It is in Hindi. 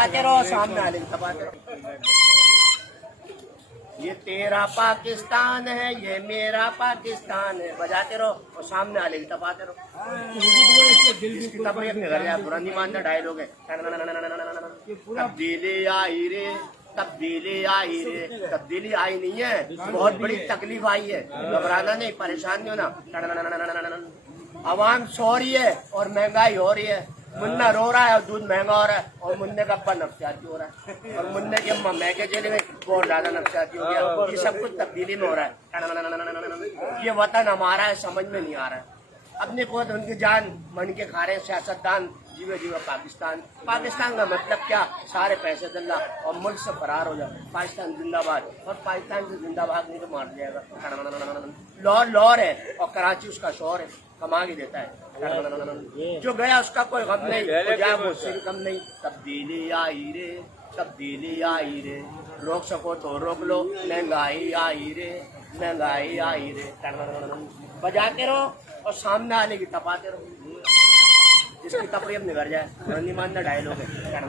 तपाते रहो, सामने आने तपाते रहो। ये तेरा पाकिस्तान है, ये मेरा पाकिस्तान है, बजाते रहो और सामने आने तपाते रहो। इसकी तबीयत में घर जाए, बुरा नहीं मानना डायलॉग है। तब्दीली आई रे, तब्दीली आई रे, तब्दीली आई नहीं है, बहुत बड़ी तकलीफ आई है। घबराना नहीं, परेशान नहीं होना। आवाम सो रही है और महंगाई हो रही है। मुन्ना रो रहा है और दूध महंगा हो रहा है, और मुन्ने का अब्बा नफसियाती हो रहा है, और मुन्ने के महंगे चले गए बहुत ज्यादा नफसियाती हो गया। ये सब कुछ तब्दीली में हो रहा है। ये वतन हमारा है, समझ में नहीं आ रहा है। अपने को तो उनकी जान मन के खा रहे सियासतदान, जीवे जीवे पाकिस्तान। पाकिस्तान का मतलब क्या? सारे पैसे दल्ला और मुल्क से फरार हो जाए। पाकिस्तान जिंदाबाद, और पाकिस्तान से जिंदाबाद नहीं तो मार दिया जाएगा। लाहौर लाहौर है और कराची उसका शोर है, कमा के देता है। जो गया उसका कोई गम नहीं, तो जाए वो उससे भी कम नहीं। तब्दीली आई रे, तब्दीली आई रे, रोक सको तो रोक लो, महंगाई आई रे, महंगाई आई रे। बजाते रहो और सामने आने की तपाते रहो। जिसकी तपरीब निकल जाए, नहीं मानना डायलॉग है।